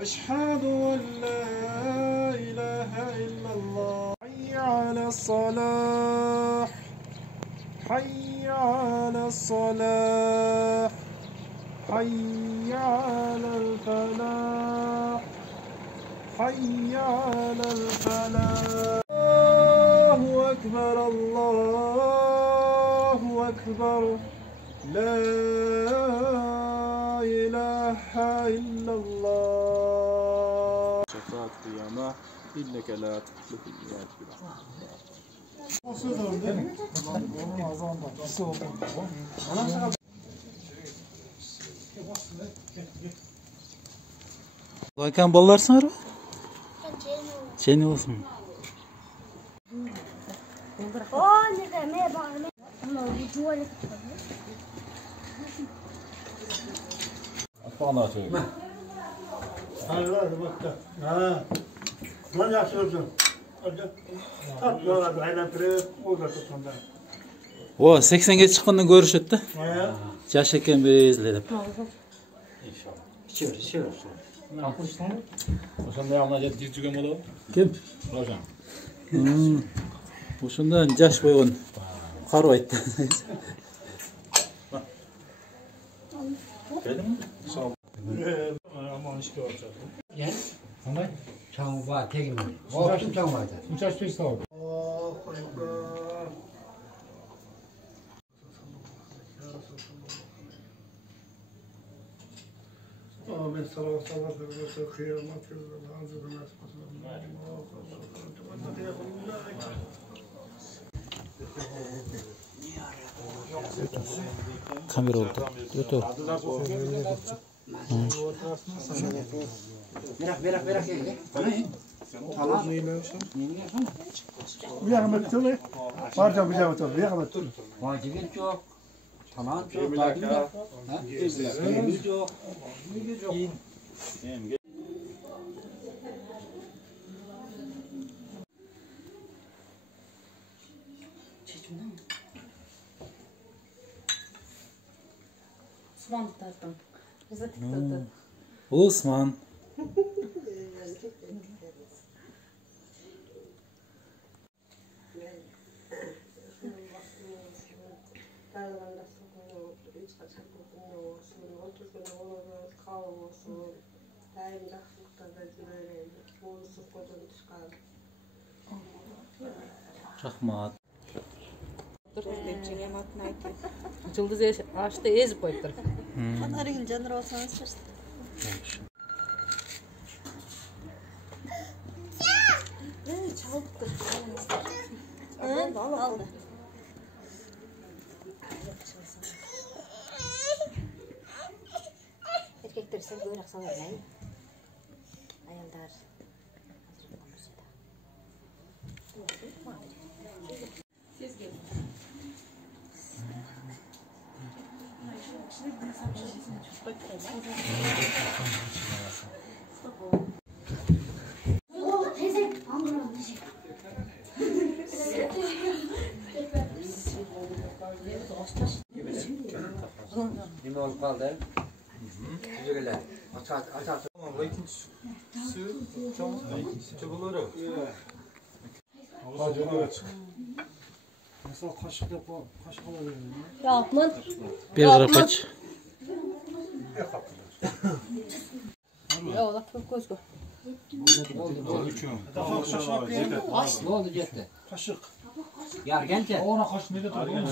أشهد أن لا إله إلا الله حي على الصلاة حي على الصلاة حي على الفلاح حي على الفلاح الله أكبر الله أكبر لا إله إلا الله شفاعة قيامة إنك لا تخلف الميعاد. Kan ballar sonra? Çeni olsun. Bana söyle. Hayır, bak. Ha. Ne yapıyorsun? Tatlılar, aynen pire, orada tutunda. O 80'ge çıkanda görüşüttü. Ha. Yaş eken bezledim. İçiyor. O zaman ne anlayacak diyeceğim ola? Kim? Hocam. Oşundan yaş koygun. Karu aytdı. Geldi mi? Sağ ol. Aman işte olacak. Yani? Ama çağın var, tekin var. O çağın var. Müsaade işte oldu. Allahu Ekber. Amin. Salavat ve kıyamet ve hazır Kamera oldu. Götür. Merak tamam. Bir yakmet söyle. Varca bir yakmet söyle. Bir yakmet söyle. Vacibin çok. Tamam çok. Takip yap. Emir çok. Osman tutardım. Bize tıkladı. Osman. Rahmat. Yıldız açtı ezip koydu. Kadar gülcanır olsanız şaştı. Çaldı. Aldı. Erkekler sen böyle aksan vermeyin. Ayıldar. Siz gelin. Limon kaldı. Güzeller. Aç. Hadi öyle çık. Mesela kaşık yapalım. Kaşık alalım. Yapma. Bir kaç. Ya o da göz koy. Ne oldu cepte? Kaşık. Yar gence. Ona kaşık nerede tutuyor?